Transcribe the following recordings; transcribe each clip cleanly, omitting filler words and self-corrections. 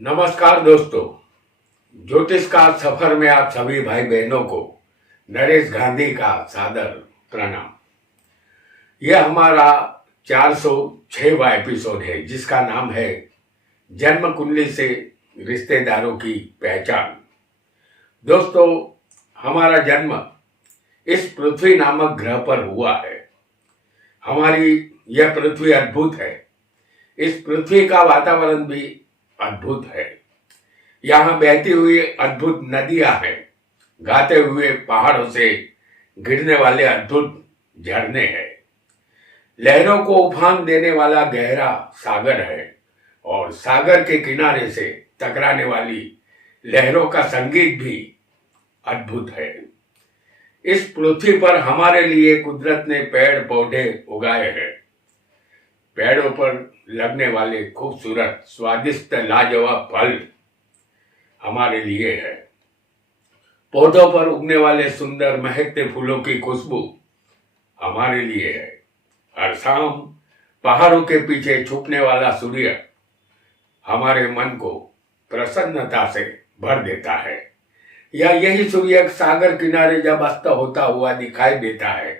नमस्कार दोस्तों। ज्योतिष का सफर में आप सभी भाई बहनों को नरेश गांधी का सादर प्रणाम। यह हमारा 406वां एपिसोड है जिसका नाम है जन्म कुंडली से रिश्तेदारों की पहचान। दोस्तों, हमारा जन्म इस पृथ्वी नामक ग्रह पर हुआ है। हमारी यह पृथ्वी अद्भुत है। इस पृथ्वी का वातावरण भी अद्भुत है। यहाँ बहती हुई अद्भुत नदियां हैं, गाते हुए पहाड़ों से गिरने वाले अद्भुत झरने हैं, लहरों को उफान देने वाला गहरा सागर है और सागर के किनारे से टकराने वाली लहरों का संगीत भी अद्भुत है। इस पृथ्वी पर हमारे लिए कुदरत ने पेड़ पौधे उगाए हैं। पेड़ों पर लगने वाले खूबसूरत स्वादिष्ट लाजवाब फल हमारे लिए है। पौधों पर उगने वाले सुंदर महकते फूलों की खुशबू हमारे लिए है। हर शाम पहाड़ों के पीछे छुपने वाला सूर्य हमारे मन को प्रसन्नता से भर देता है। या यही सूर्य सागर किनारे जब अस्त होता हुआ दिखाई देता है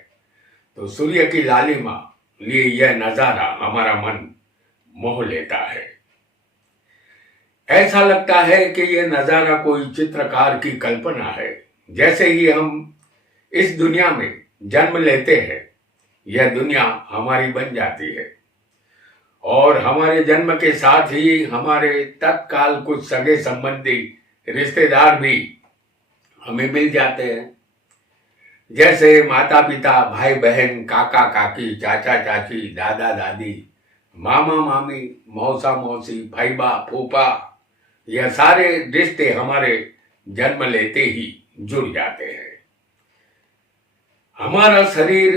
तो सूर्य की लालिमा लिए यह नजारा हमारा मन मोह लेता है। ऐसा लगता है कि यह नजारा कोई चित्रकार की कल्पना है। जैसे ही हम इस दुनिया में जन्म लेते हैं, यह दुनिया हमारी बन जाती है और हमारे जन्म के साथ ही हमारे तत्काल कुछ सगे संबंधी रिश्तेदार भी हमें मिल जाते हैं। जैसे माता पिता, भाई बहन, काका काकी, चाचा चाची, दादा दादी, मामा मामी, मौसा मौसी, फैबा फूफा, यह सारे रिश्ते हमारे जन्म लेते ही जुड़ जाते हैं। हमारा शरीर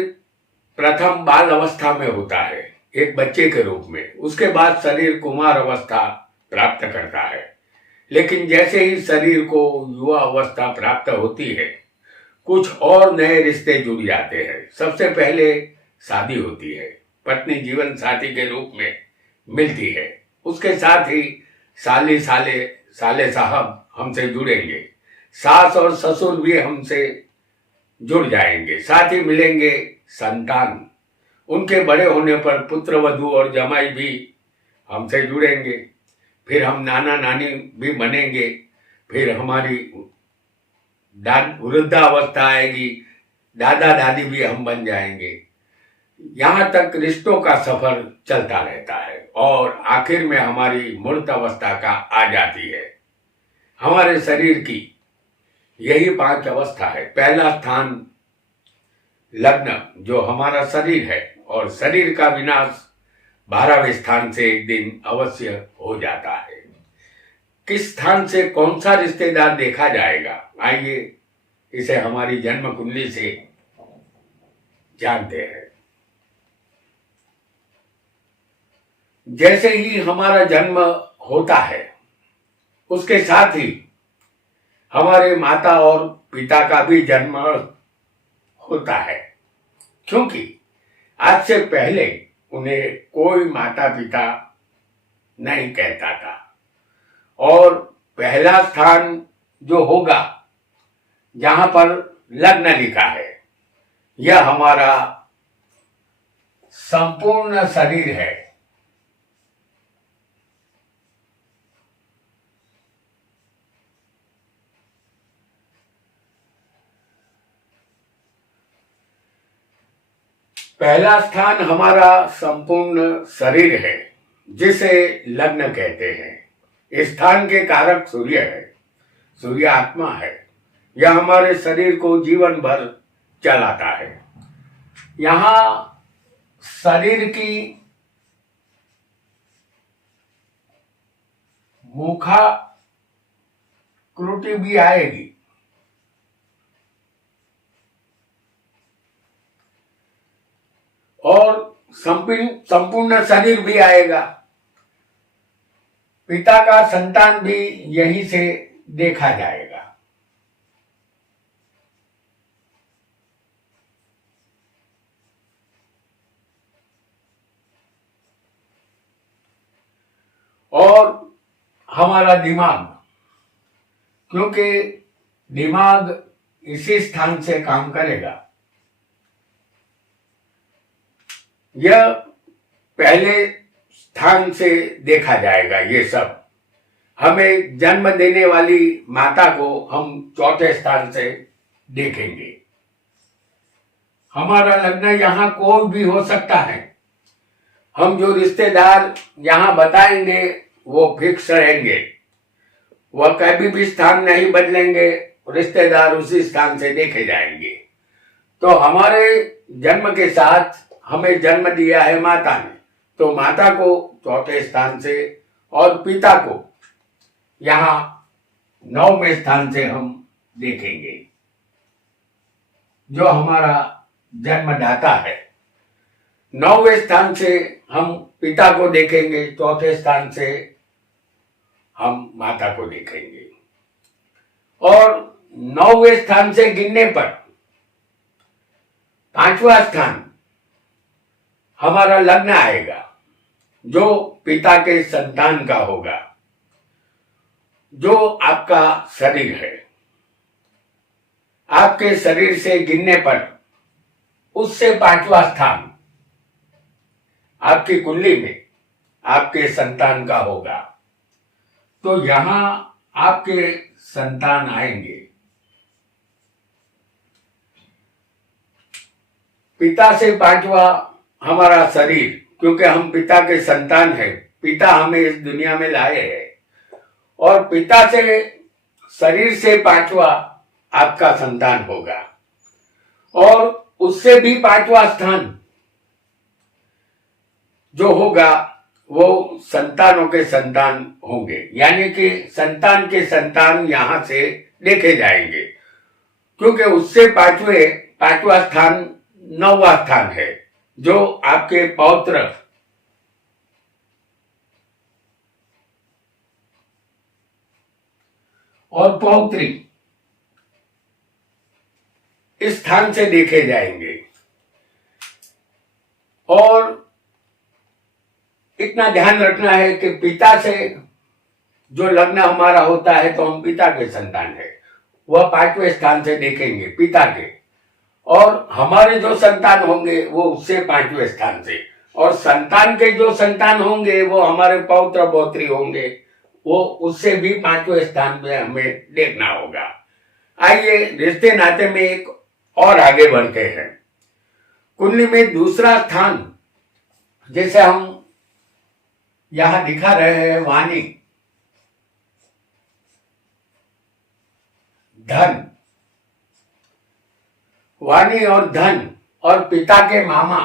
प्रथम बाल अवस्था में होता है, एक बच्चे के रूप में। उसके बाद शरीर कुमार अवस्था प्राप्त करता है। लेकिन जैसे ही शरीर को युवा अवस्था प्राप्त होती है, कुछ और नए रिश्ते जुड़ जाते हैं। सबसे पहले शादी होती है, पत्नी जीवन साथी के रूप में मिलती है। उसके साथ ही साली साले साहब हमसे जुड़ेंगे, सास और ससुर भी हमसे जुड़ जाएंगे। साथ ही मिलेंगे संतान। उनके बड़े होने पर पुत्र वधू और जमाई भी हमसे जुड़ेंगे। फिर हम नाना नानी भी बनेंगे। फिर हमारी वृद्धावस्था आएगी, दादा दादी भी हम बन जाएंगे। यहाँ तक रिश्तों का सफर चलता रहता है और आखिर में हमारी मूर्त अवस्था का आ जाती है। हमारे शरीर की यही 5 अवस्था है। पहला स्थान लग्न, जो हमारा शरीर है, और शरीर का विनाश 12वें स्थान से एक दिन अवश्य हो जाता है। किस स्थान से कौन सा रिश्तेदार देखा जाएगा, आइए इसे हमारी जन्म कुंडली से जानते हैं। जैसे ही हमारा जन्म होता है, उसके साथ ही हमारे माता और पिता का भी जन्म होता है, क्योंकि आज से पहले उन्हें कोई माता पिता नहीं कहता था। और पहला स्थान जो होगा, जहां पर लग्न लिखा है, यह हमारा संपूर्ण शरीर है। पहला स्थान हमारा संपूर्ण शरीर है, जिसे लग्न कहते हैं। इस स्थान के कारक सूर्य है। सूर्य आत्मा है। यह हमारे शरीर को जीवन भर चलाता है। यहाँ शरीर की मुखाकृति भी आएगी और संपूर्ण शरीर भी आएगा। पिता का संतान भी यहीं से देखा जाएगा। और हमारा दिमाग, क्योंकि दिमाग इसी स्थान से काम करेगा। यह पहले स्थान से देखा जाएगा। ये सब हमें जन्म देने वाली माता को हम चौथे स्थान से देखेंगे। हमारा लग्न यहाँ कोई भी हो सकता है। हम जो रिश्तेदार यहाँ बताएंगे वो फिक्स रहेंगे, वह कभी भी स्थान नहीं बदलेंगे, रिश्तेदार उसी स्थान से देखे जाएंगे। तो हमारे जन्म के साथ हमें जन्म दिया है माता ने, तो माता को चौथे स्थान से और पिता को यहाँ 9वें स्थान से हम देखेंगे। जो हमारा जन्मदाता है, 9वें स्थान से हम पिता को देखेंगे, चौथे स्थान से हम माता को देखेंगे। और 9वें स्थान से गिनने पर 5वां स्थान हमारा लग्न आएगा, जो पिता के संतान का होगा, जो आपका शरीर है। आपके शरीर से गिनने पर उससे 5वां स्थान आपकी कुंडली में आपके संतान का होगा। तो यहां आपके संतान आएंगे। पिता से 5वां हमारा शरीर, क्योंकि हम पिता के संतान हैं, पिता हमें इस दुनिया में लाए हैं। और पिता से शरीर से 5वां आपका संतान होगा, और उससे भी 5वां स्थान जो होगा वो संतानों के संतान होंगे, यानी कि संतान के संतान यहां से देखे जाएंगे, क्योंकि उससे 5वां स्थान 9वां स्थान है, जो आपके पौत्र और पौत्री इस स्थान से देखे जाएंगे। और इतना ध्यान रखना है कि पिता से जो लग्न हमारा होता है तो हम पिता के संतान है, वह 5वें स्थान से देखेंगे पिता के। और हमारे जो संतान होंगे वो उससे 5वें स्थान से, और संतान के जो संतान होंगे वो हमारे पौत्र पौत्री होंगे, वो उससे भी 5वें स्थान में हमें देखना होगा। आइए रिश्ते नाते में एक और आगे बढ़ते हैं। कुंडली में दूसरा स्थान, जैसे हम यहां दिखा रहे हैं, वाणी, धन, वाणी और धन और पिता के मामा,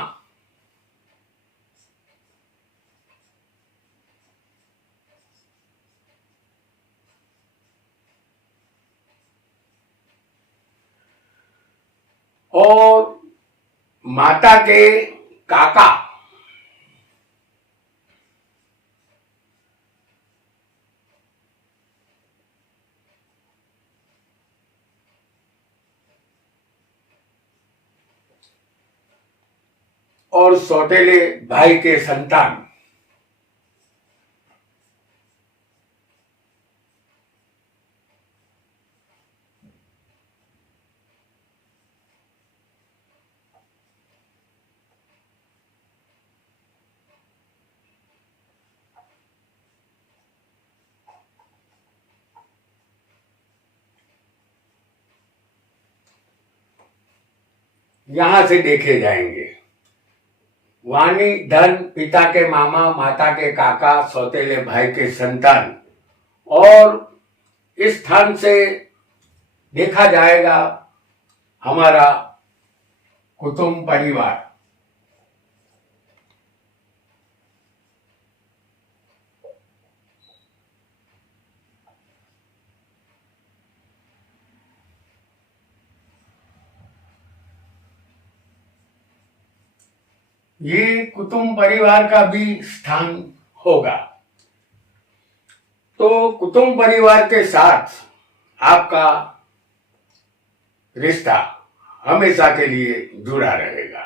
और माता के काका, और सौतेले भाई के संतान। यहां से देखे जाएंगे। वाणी, धन, पिता के मामा, माता के काका, सौतेले भाई के संतान, और इस स्थान से देखा जाएगा हमारा कुटुंब परिवार। ये कुटुंब परिवार का भी स्थान होगा। तो कुटुंब परिवार के साथ आपका रिश्ता हमेशा के लिए जुड़ा रहेगा।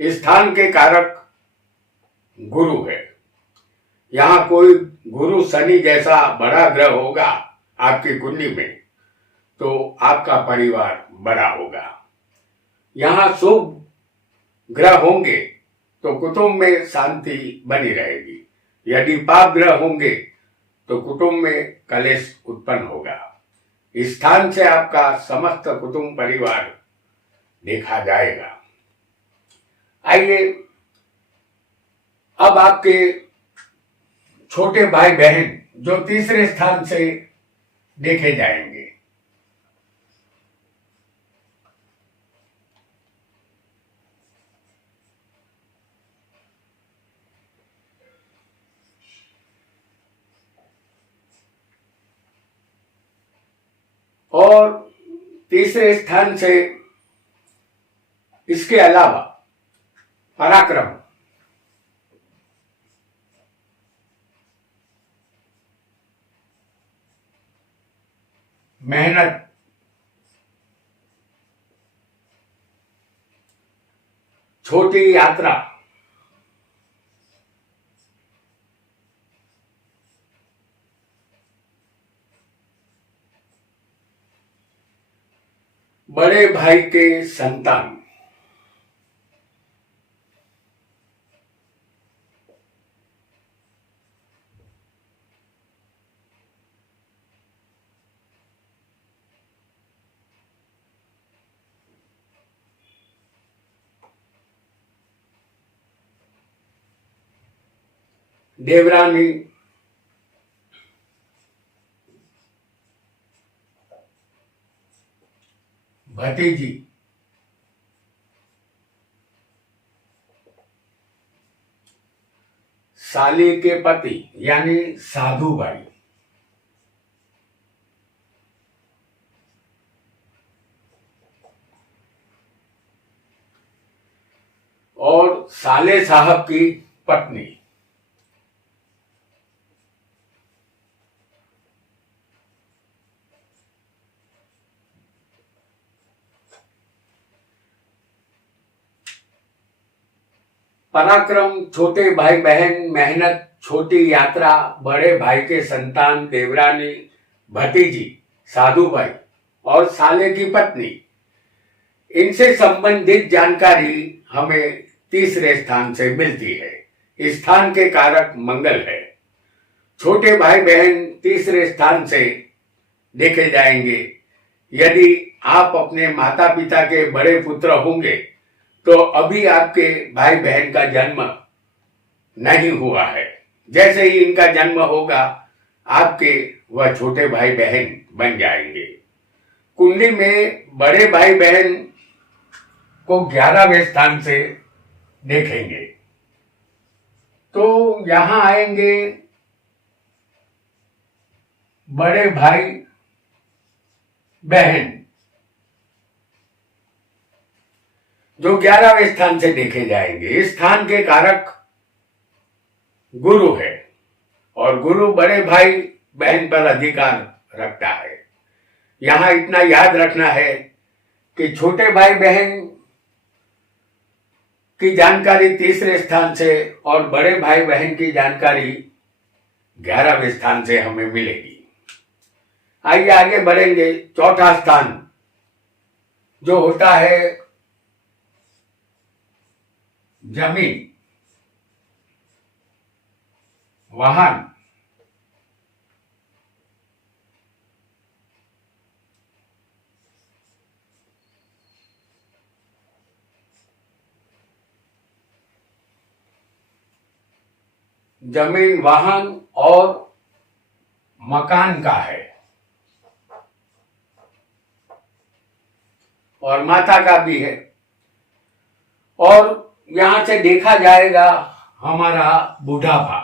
इस स्थान के कारक गुरु है, यहाँ कोई गुरु शनि जैसा बड़ा ग्रह होगा आपकी कुंडली में तो आपका परिवार बड़ा होगा। यहाँ शुभ ग्रह होंगे तो कुटुंब में शांति बनी रहेगी। यदि पाप ग्रह होंगे तो कुटुंब में कलेश उत्पन्न होगा। इस स्थान से आपका समस्त कुटुंब परिवार देखा जाएगा। आइए अब आपके छोटे भाई बहन जो तीसरे स्थान से देखे जाएंगे। और तीसरे स्थान से इसके अलावा पराक्रम, मेहनत, छोटी यात्रा, बड़े भाई के संतान, देवरानी, भतीजी, साली के पति यानी साधु भाई, और साले साहब की पत्नी, पराक्रम, छोटे भाई बहन, मेहनत, छोटी यात्रा, बड़े भाई के संतान, देवरानी, भतीजी, साधु भाई और साले की पत्नी, इनसे संबंधित जानकारी हमें तीसरे स्थान से मिलती है। इस स्थान के कारक मंगल है। छोटे भाई बहन तीसरे स्थान से देखे जाएंगे। यदि आप अपने माता पिता के बड़े पुत्र होंगे तो अभी आपके भाई बहन का जन्म नहीं हुआ है। जैसे ही इनका जन्म होगा आपके वह छोटे भाई बहन बन जाएंगे। कुंडली में बड़े भाई बहन को 11वें स्थान से देखेंगे तो यहां आएंगे बड़े भाई बहन जो 11वें स्थान से देखे जाएंगे। इस स्थान के कारक गुरु है और गुरु बड़े भाई बहन पर अधिकार रखता है। यहां इतना याद रखना है कि छोटे भाई बहन की जानकारी तीसरे स्थान से और बड़े भाई बहन की जानकारी 11वें स्थान से हमें मिलेगी। आइए आगे बढ़ेंगे। चौथा स्थान जो होता है जमीन, वाहन, जमीन, वाहन और मकान का है और माता का भी है। और यहां से देखा जाएगा हमारा बुढ़ापा।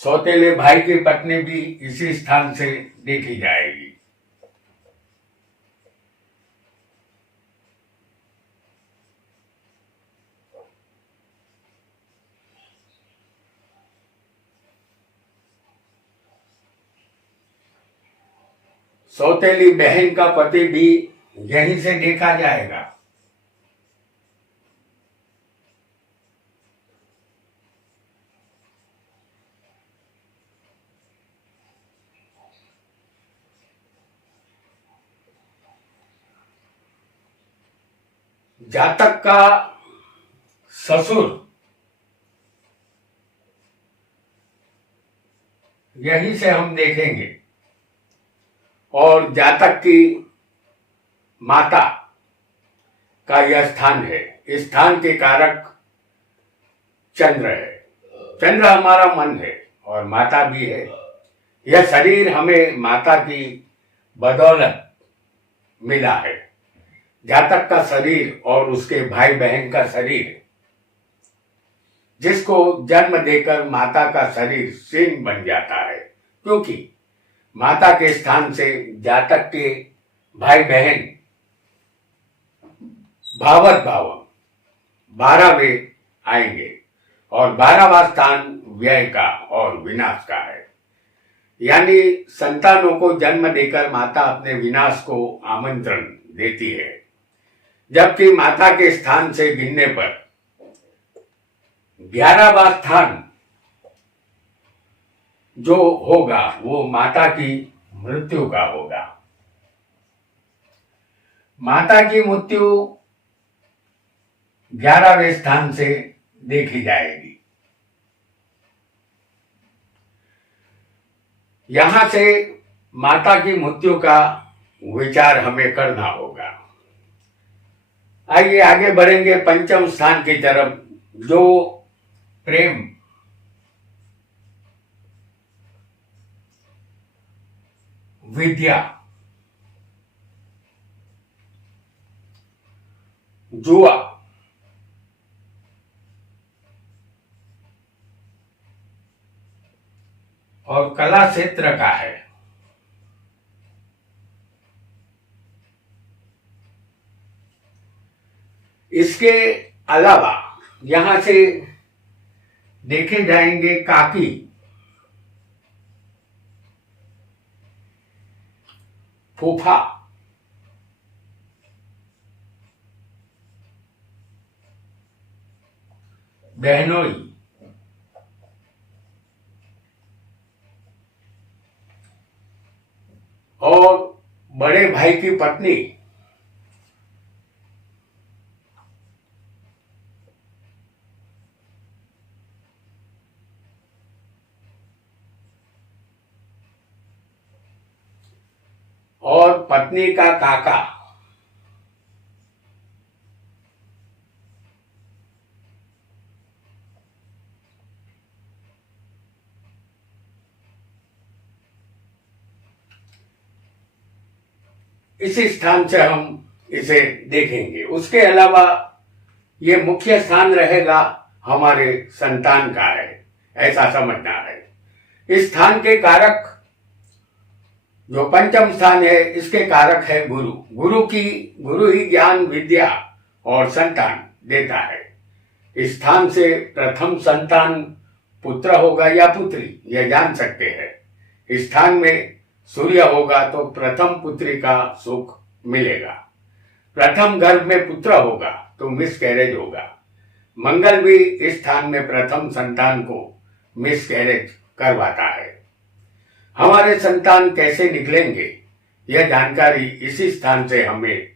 सौतेले भाई की पत्नी भी इसी स्थान से देखी जाएगी। सौतेली बहन का पति भी यहीं से देखा जाएगा। जातक का ससुर यहीं से हम देखेंगे, और जातक की माता का यह स्थान है। इस स्थान के कारक चंद्र है। चंद्र हमारा मन है और माता भी है। यह शरीर हमें माता की बदौलत मिला है। जातक का शरीर और उसके भाई बहन का शरीर, जिसको जन्म देकर माता का शरीर सिंह बन जाता है, क्योंकि माता के स्थान से जातक के भाई बहन भावत भाव 12वें आएंगे, और 12वां स्थान व्यय का और विनाश का है। यानी संतानों को जन्म देकर माता अपने विनाश को आमंत्रण देती है, जबकि माता के स्थान से गिनने पर 11वां स्थान जो होगा वो माता की मृत्यु का होगा। माता की मृत्यु 11वें स्थान से देखी जाएगी। यहां से माता की मृत्यु का विचार हमें करना होगा। आइए आगे बढ़ेंगे पंचम स्थान की तरफ, जो प्रेम, विद्या, जुआ और कला क्षेत्र का है। इसके अलावा यहां से देखे जाएंगे काकी, फूफा, बहनोई, और बड़े भाई की पत्नी, और पत्नी का काका, इसी स्थान से हम इसे देखेंगे। उसके अलावा ये मुख्य स्थान रहेगा हमारे संतान का है, ऐसा समझना है। इस स्थान के कारक, जो पंचम स्थान है, इसके कारक है गुरु। गुरु ही ज्ञान, विद्या और संतान देता है। इस स्थान से प्रथम संतान पुत्र होगा या पुत्री, यह जान सकते हैं। इस स्थान में सूर्य होगा तो प्रथम पुत्री का सुख मिलेगा। प्रथम गर्भ में पुत्र होगा तो मिसकैरेज होगा। मंगल भी इस स्थान में प्रथम संतान को मिसकैरेज करवाता है। हमारे संतान कैसे निकलेंगे, यह जानकारी इसी स्थान से हमें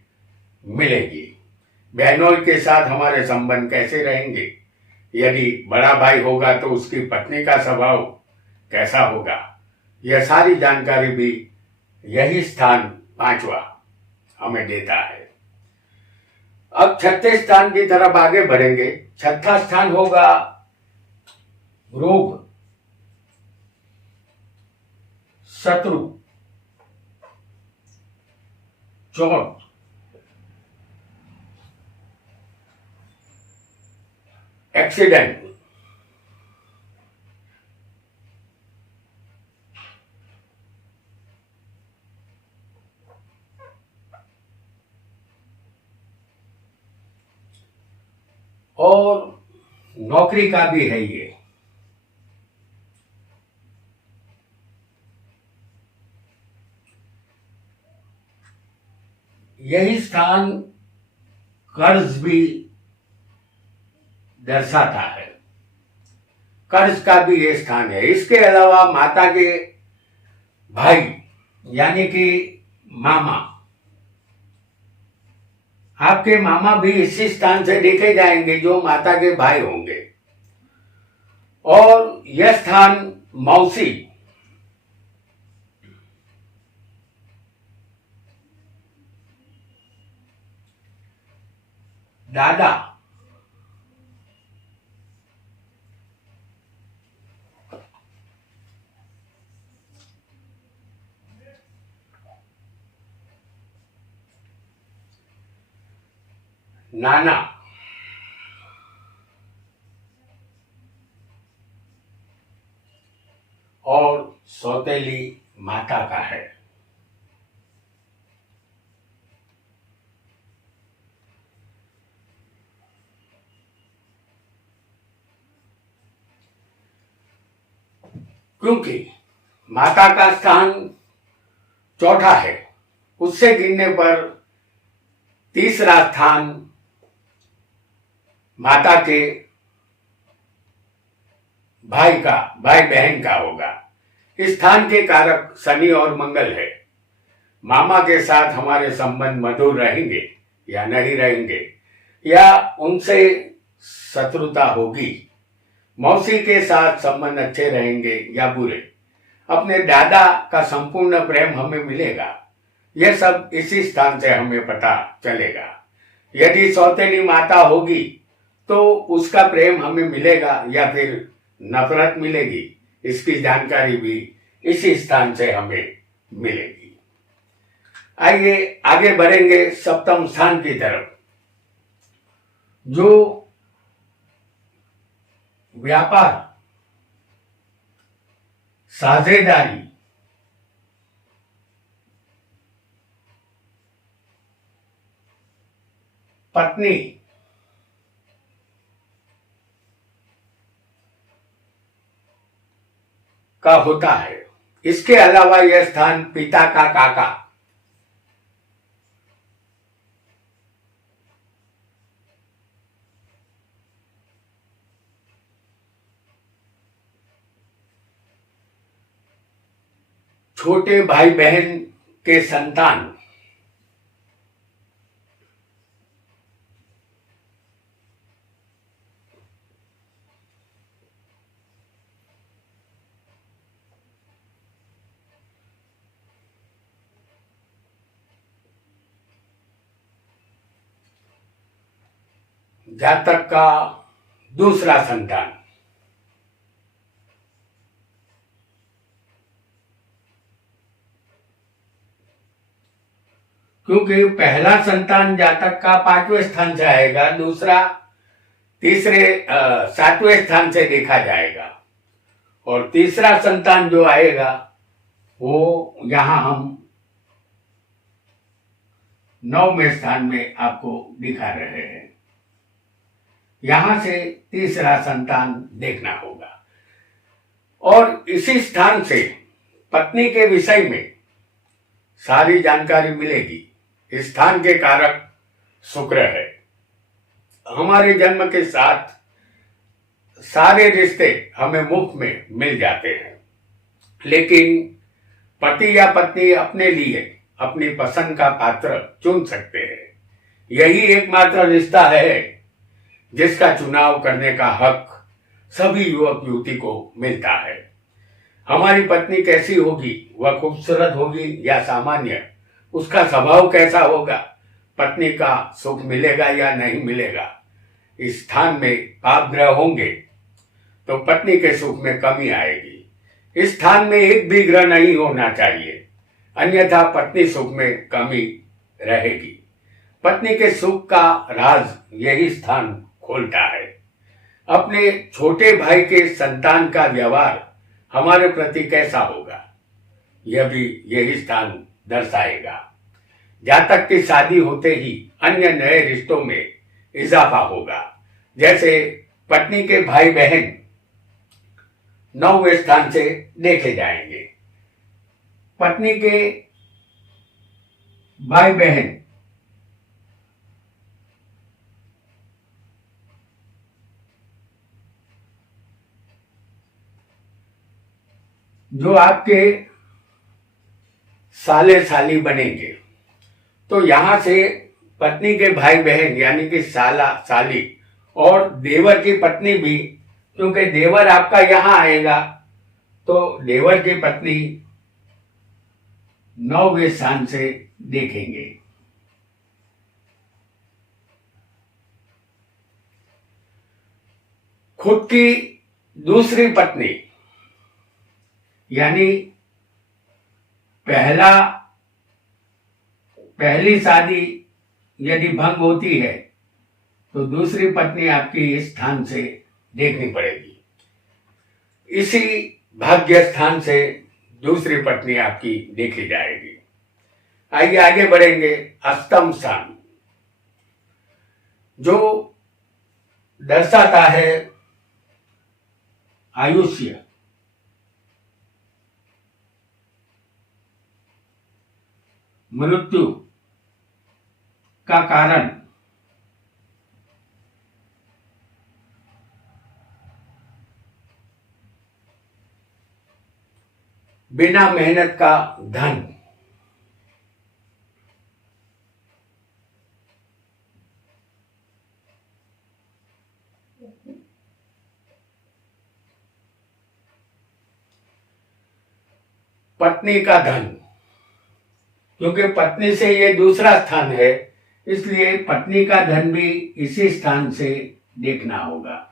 मिलेगी। बहनों के साथ हमारे संबंध कैसे रहेंगे, यदि बड़ा भाई होगा तो उसकी पत्नी का स्वभाव कैसा होगा, यह सारी जानकारी भी यही स्थान 5वां हमें देता है। अब छठे स्थान की तरफ आगे बढ़ेंगे। छठा स्थान होगा रोग, शत्रु, चोट, एक्सीडेंट, और नौकरी का भी है ये। यही स्थान कर्ज भी दर्शाता है। कर्ज का भी ये स्थान है। इसके अलावा माता के भाई यानी कि मामा, आपके मामा भी इसी स्थान से देखे जाएंगे जो माता के भाई होंगे। और यह स्थान मौसी, दादा, नाना और सौतेली माता का है। क्योंकि माता का स्थान चौथा है, उससे गिनने पर तीसरा स्थान माता के भाई बहन का होगा। इस स्थान के कारक शनि और मंगल है। मामा के साथ हमारे संबंध मधुर रहेंगे या नहीं रहेंगे, या उनसे शत्रुता होगी। मौसी के साथ संबंध अच्छे रहेंगे या बुरे। अपने दादा का संपूर्ण प्रेम हमें मिलेगा, यह सब इसी स्थान से हमें पता चलेगा। यदि सौतेली माता होगी तो उसका प्रेम हमें मिलेगा या फिर नफरत मिलेगी, इसकी जानकारी भी इसी स्थान से हमें मिलेगी। आइए आगे बढ़ेंगे सप्तम स्थान की तरफ, जो व्यापार, साझेदारी, पत्नी, का होता है। इसके अलावा यह स्थान पिता का काका, छोटे भाई बहन के संतान, जातक का दूसरा संतान, क्योंकि पहला संतान जातक का 5वें स्थान से आएगा, दूसरा तीसरे 7वें स्थान से देखा जाएगा, और तीसरा संतान जो आएगा वो यहां हम 9वें स्थान में आपको दिखा रहे हैं। यहां से तीसरा संतान देखना होगा। और इसी स्थान से पत्नी के विषय में सारी जानकारी मिलेगी। इस स्थान के कारक शुक्र है। हमारे जन्म के साथ सारे रिश्ते हमें मुफ्त में मिल जाते हैं, लेकिन पति या पत्नी अपने लिए अपनी पसंद का पात्र चुन सकते हैं। यही एकमात्र रिश्ता है जिसका चुनाव करने का हक सभी युवक युवती को मिलता है। हमारी पत्नी कैसी होगी, वह खूबसूरत होगी या सामान्य, उसका स्वभाव कैसा होगा, पत्नी का सुख मिलेगा या नहीं मिलेगा। इस स्थान में पाप ग्रह होंगे तो पत्नी के सुख में कमी आएगी। इस स्थान में एक भी ग्रह नहीं होना चाहिए, अन्यथा पत्नी सुख में कमी रहेगी। पत्नी के सुख का राज यही स्थान खोलता है। अपने छोटे भाई के संतान का व्यवहार हमारे प्रति कैसा होगा, यह भी यही स्थान दर्शाएगा। जातक की शादी होते ही अन्य नए रिश्तों में इजाफा होगा। जैसे पत्नी के भाई बहन 9वें स्थान से देखे जाएंगे। पत्नी के भाई बहन जो आपके साले साली बनेंगे, तो यहां से पत्नी के भाई बहन यानी कि साला साली और देवर की पत्नी भी, क्योंकि देवर आपका यहां आएगा तो देवर की पत्नी 9वें स्थान से देखेंगे। खुद की दूसरी पत्नी यानी पहली शादी यदि भंग होती है तो दूसरी पत्नी आपकी इस स्थान से देखनी पड़ेगी। इसी भाग्य स्थान से दूसरी पत्नी आपकी देखी जाएगी। आइए आगे बढ़ेंगे। अष्टम स्थान जो दर्शाता है आयुष्य, मृत्यु का कारण, बिना मेहनत का धन, पत्नी का धन, क्योंकि पत्नी से ये दूसरा स्थान है इसलिए पत्नी का धन भी इसी स्थान से देखना होगा।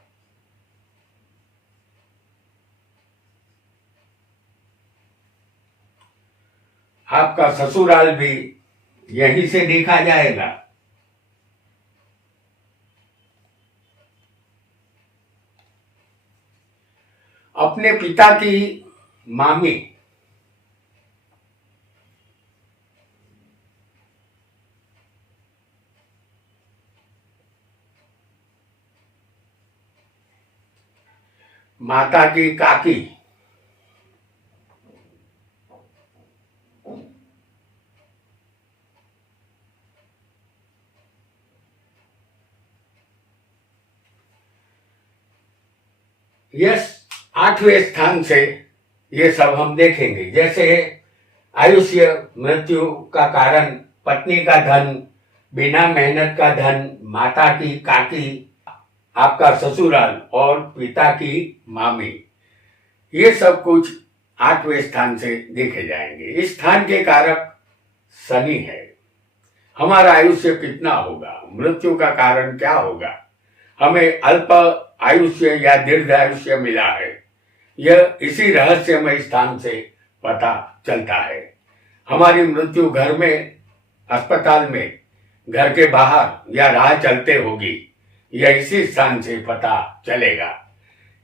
आपका ससुराल भी यहीं से देखा जाएगा। अपने पिता की मामी, माता की काकी, यस 8वें स्थान से ये सब हम देखेंगे। जैसे आयुष्य, मृत्यु का कारण, पत्नी का धन, बिना मेहनत का धन, माता की काकी, आपका ससुराल और पिता की मामी, ये सब कुछ 8वें स्थान से देखे जाएंगे। इस स्थान के कारक शनि है। हमारा आयुष्य कितना होगा, मृत्यु का कारण क्या होगा, हमें अल्प आयुष्य या दीर्घ आयुष्य मिला है, यह इसी रहस्यमय स्थान से पता चलता है। हमारी मृत्यु घर में, अस्पताल में, घर के बाहर या राह चलते होगी, यह इसी स्थान से पता चलेगा।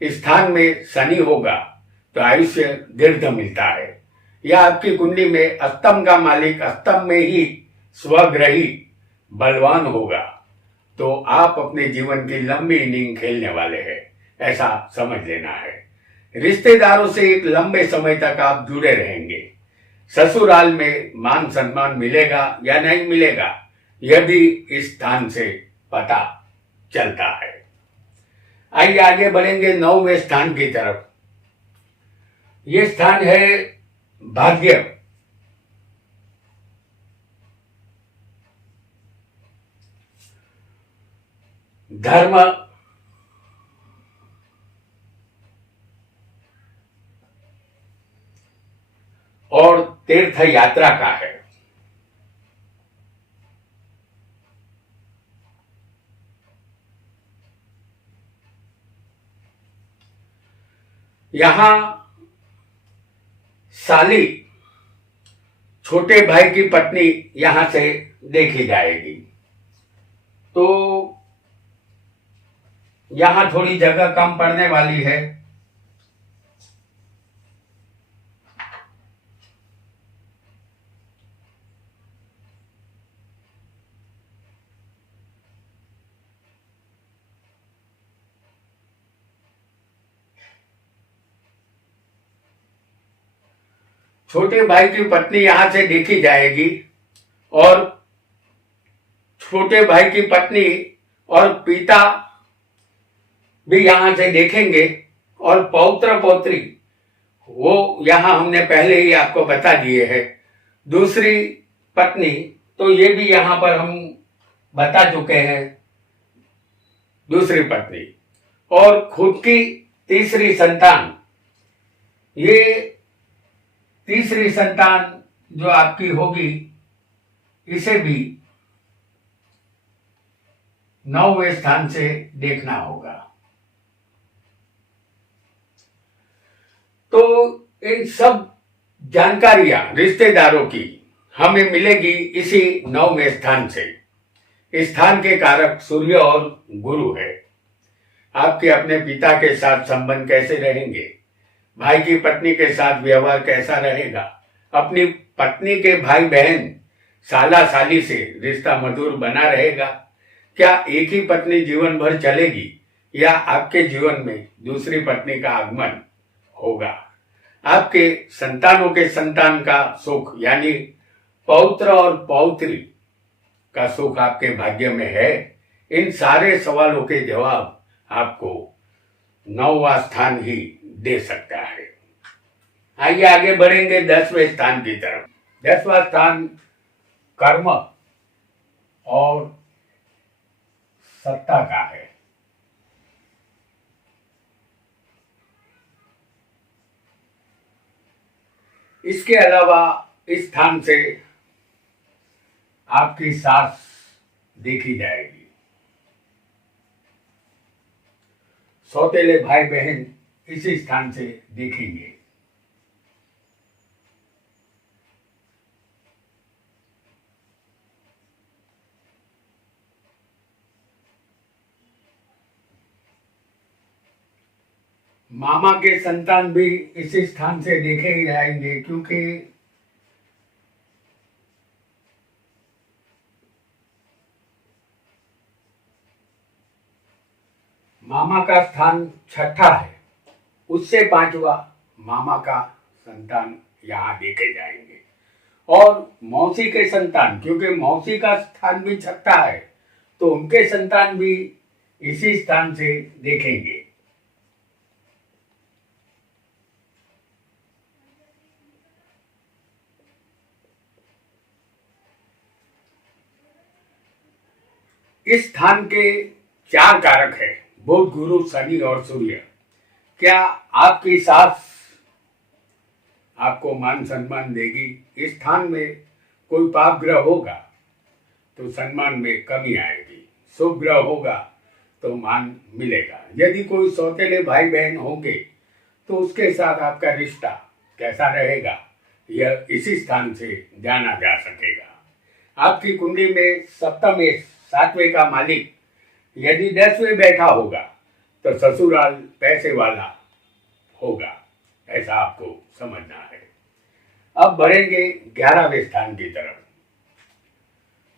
इस स्थान में शनि होगा तो आयुष्य दीर्घ मिलता है। या आपकी कुंडली में अष्टम का मालिक अष्टम में ही स्वग्रही बलवान होगा तो आप अपने जीवन की लंबी इनिंग खेलने वाले हैं, ऐसा समझ लेना है। रिश्तेदारों से एक लंबे समय तक आप जुड़े रहेंगे। ससुराल में मान सम्मान मिलेगा या नहीं मिलेगा, यह भी इस स्थान से पता चलता है। आइए आगे बढ़ेंगे 9वें स्थान की तरफ। यह स्थान है भाग्य, धर्म और तीर्थ यात्रा का है। यहां साली, छोटे भाई की पत्नी यहां से देखी जाएगी तो यहां थोड़ी जगह कम पड़ने वाली है। छोटे भाई की पत्नी यहां से देखी जाएगी और छोटे भाई की पत्नी और पिता भी यहां से देखेंगे और पौत्र पौत्री वो यहां हमने पहले ही आपको बता दिए हैं। दूसरी पत्नी तो ये भी यहां पर हम बता चुके हैं, दूसरी पत्नी और खुद की तीसरी संतान, ये तीसरी संतान जो आपकी होगी इसे भी 9वें स्थान से देखना होगा। तो इन सब जानकारियां रिश्तेदारों की हमें मिलेगी इसी 9वें स्थान से। इस स्थान के कारक सूर्य और गुरु है। आपके अपने पिता के साथ संबंध कैसे रहेंगे, भाई की पत्नी के साथ व्यवहार कैसा रहेगा, अपनी पत्नी के भाई बहन साला साली से रिश्ता मधुर बना रहेगा, क्या एक ही पत्नी जीवन भर चलेगी या आपके जीवन में दूसरी पत्नी का आगमन होगा, आपके संतानों के संतान का सुख यानी पौत्र और पौत्री का सुख आपके भाग्य में है। इन सारे सवालों के जवाब आपको 9वां स्थान ही दे सकता है। आइए आगे बढ़ेंगे 10वें स्थान की तरफ। 10वां स्थान कर्म और सत्ता का है। इसके अलावा इस स्थान से आपकी सास देखी जाएगी। सौतेले भाई बहन इसी स्थान से देखेंगे। मामा के संतान भी इसी स्थान से देखे ही जाएंगे, क्योंकि मामा का स्थान छठा है, उससे 5वां मामा का संतान यहाँ देखे जाएंगे। और मौसी के संतान, क्योंकि मौसी का स्थान भी छठा है, तो उनके संतान भी इसी स्थान से देखेंगे। इस स्थान के 4 कारक है, बुध, गुरु, शनि और सूर्य। क्या आपकी सास आपको मान सम्मान देगी? इस स्थान में कोई पाप ग्रह होगा तो सम्मान में कमी आएगी, शुभ ग्रह होगा तो मान मिलेगा। यदि कोई सौतेले भाई बहन होंगे तो उसके साथ आपका रिश्ता कैसा रहेगा, यह इसी स्थान से जाना जा सकेगा। आपकी कुंडली में सप्तम 7वें का मालिक यदि 10वें बैठा होगा तो ससुराल पैसे वाला होगा, ऐसा आपको समझना है। अब बढ़ेंगे 11वें स्थान की तरफ,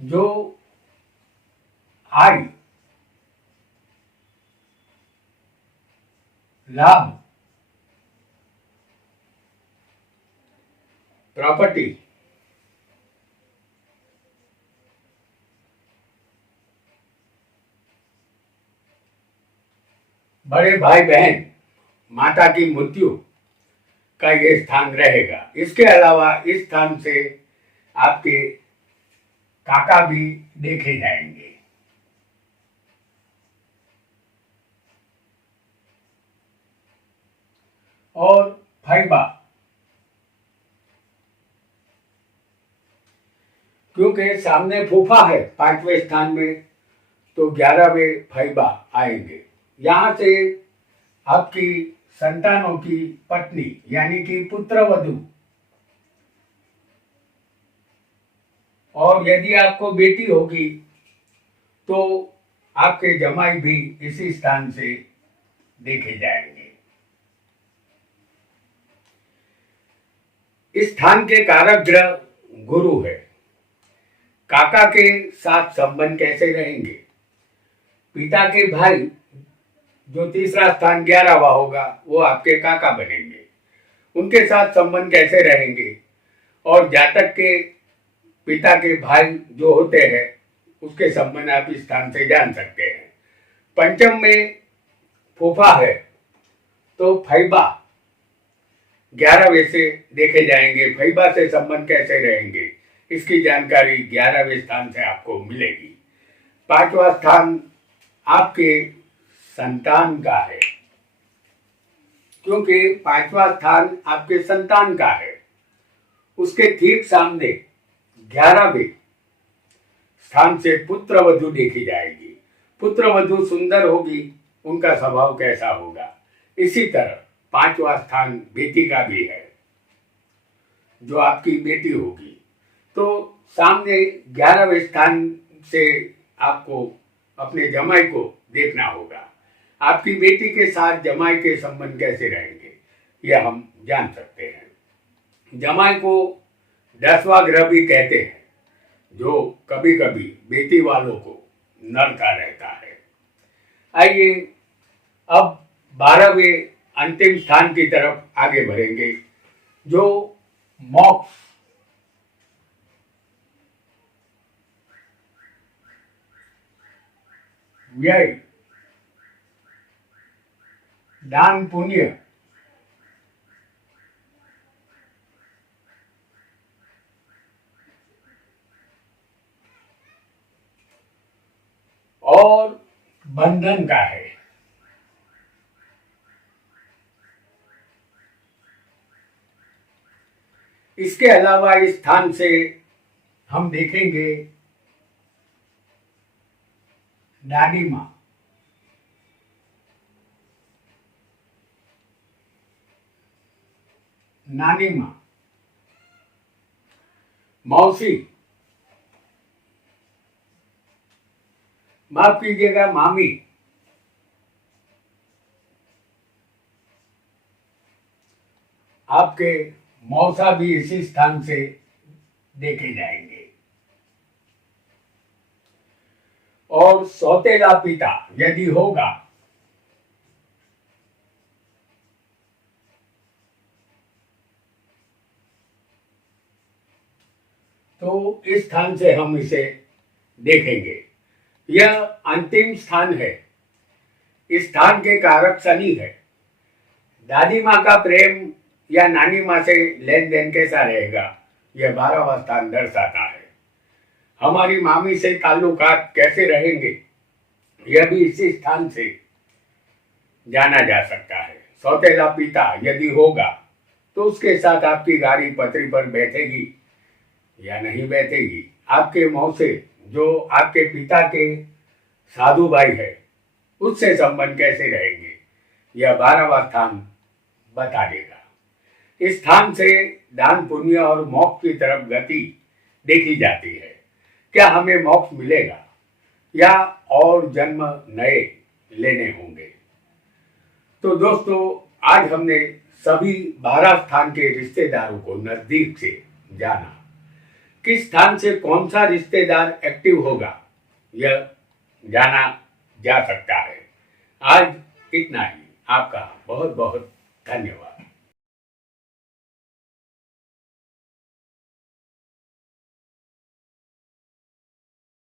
जो आय, लाभ, प्रॉपर्टी, बड़े भाई बहन, माता की मृत्यु का ये स्थान रहेगा। इसके अलावा इस स्थान से आपके काका भी देखे जाएंगे। और फैबा, क्योंकि सामने फूफा है 5वें स्थान में, तो 11वें फैबा आएंगे। यहां से आपकी संतानों की पत्नी यानी कि पुत्रवधू, और यदि आपको बेटी होगी तो आपके जमाई भी इसी स्थान से देखे जाएंगे। इस स्थान के कारक ग्रह गुरु है। काका के साथ संबंध कैसे रहेंगे? पिता के भाई, जो तीसरा स्थान 11वां होगा, वो आपके काका बनेंगे, उनके साथ संबंध कैसे रहेंगे? और जातक के पिता के भाई जो होते हैं उसके संबंध आप इस स्थान से जान सकते हैं। पंचम में फूफा है तो फैबा 11वें से देखे जाएंगे। फैबा से संबंध कैसे रहेंगे, इसकी जानकारी 11वें स्थान से आपको मिलेगी। पांचवा स्थान आपके संतान का है, क्योंकि पांचवा स्थान आपके संतान का है। उसके ठीक सामने 11वें स्थान से पुत्र वधु देखी जाएगी। पुत्र वधु सुंदर होगी, उनका स्वभाव कैसा होगा। इसी तरह पांचवा स्थान बेटी का भी है, जो आपकी बेटी होगी। तो सामने 11वें स्थान से आपको अपने जमाई को देखना होगा। आपकी बेटी के साथ जमाई के संबंध कैसे रहेंगे, यह हम जान सकते हैं। जमाई को 10वां ग्रह भी कहते हैं, जो कभी कभी बेटी वालों को नड़ता रहता है। आइए अब 12वें अंतिम स्थान की तरफ आगे बढ़ेंगे, जो मोक्ष, व्यय, दान पुण्य, और बंधन का है। इसके अलावा इस स्थान से हम देखेंगे दादी माँ, नानी माँ, मौसी, माफ कीजिएगा मामी, आपके मौसा भी इसी स्थान से देखे जाएंगे। और सौतेला पिता यदि होगा तो इस स्थान से हम इसे देखेंगे। यह अंतिम स्थान है। इस स्थान के कारक शनि है। दादी माँ का प्रेम या नानी माँ से लेन देन कैसा रहेगा, यह 12वां स्थान दर्शाता है। हमारी मामी से ताल्लुकात कैसे रहेंगे, यह भी इसी स्थान से जाना जा सकता है। सौतेला पिता यदि होगा तो उसके साथ आपकी गाड़ी पटरी पर बैठेगी या नहीं बैठेगी। आपके मौसे, जो आपके पिता के साधु भाई है, उससे संबंध कैसे रहेंगे, यह 12वां स्थान बता देगा। इस स्थान से दान पुण्य और मोक्ष की तरफ गति देखी जाती है। क्या हमें मोक्ष मिलेगा या और जन्म नए लेने होंगे। तो दोस्तों, आज हमने सभी 12 स्थान के रिश्तेदारों को नजदीक से जाना। किस स्थान से कौन सा रिश्तेदार एक्टिव होगा, यह जाना जा सकता है। आज इतना ही। आपका बहुत बहुत धन्यवाद।